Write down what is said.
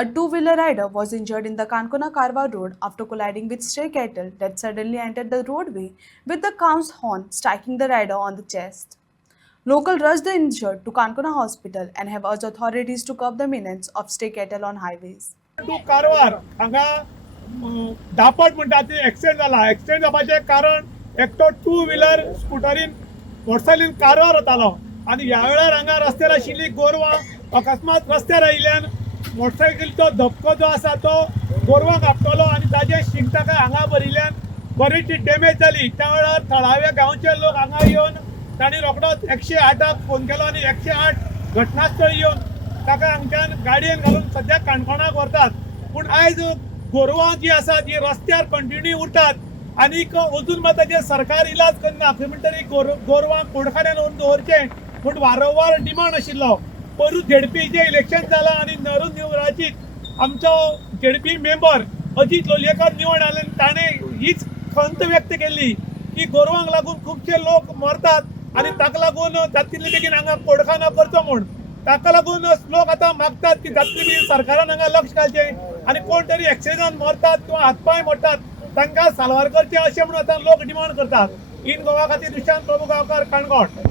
A two-wheeler rider was injured in the Kankona Karwa road after colliding with stray cattle that suddenly entered the roadway with the cow's horn striking the rider on the chest. Local rushed the injured to Kankona hospital and have urged authorities to curb the menace of stray cattle on highways. टू कारवार हांगा दापट म्हणटा ते accident जाला. Accident जावपाचें कारण एकटो two wheeler स्कुटरीन मोटरसायकलीन Karwar वतालो आनी ह्या वेळार हांगा रस्त्यार आशिल्ली गोरवां अकस्मात रस्त्यार आयिल्ल्यान मोटरसायकलीचो धपको जो आसा तो गोरवांक आपटलो आनी ताजे शिंग ताका हांगा भरिल्ल्यान बरीच डॅमेज जाली. त्या वेळार थळाव्या गांवचे लोक हांगा येवन तांणी रोखडोच 108क फोन केलो आनी 108 घटनास्थळी येवन ताका हांगच्यान गाडयेन घालून सद्या काणकोणाक व्हरतात. पूण आयज गोरवां जी आसा जी रस्त्यार कंटिन्यू उरतात आनीक अजून मात ताजेर सरकार इलाज करना. खंय म्हणटरी गोरवांक कुडखान्यान व्हरून दवरचें पूण वारंवार डिमांड आशिल्लो. पयरूच झेडपीचें इलेक्शन जालां आनी नेहरू न्यूराचीत आमचो झेडपी मेंबर अजीत लोलयेकर निवड जाले ताणें हीच खंत व्यक्त केल्ली की गोरवांक लागून खुबशे लोक मरतात आनी ताका लागून जातले बेगीन हांगा कोडखानो करचो म्हूण. ताका लागून लोक आतां मागतात की जातले बेगीन सरकारान हांगा लक्ष घालचें आनी कोण तरी एक्सिडेंटान मरतात किंवा हातपाय मोडटात तांकां साल्वार करचें अशें म्हणून आतां लोक डिमांड करतात. इन गोवा खातीर निशांत प्रभू गांवकार, काणकोण.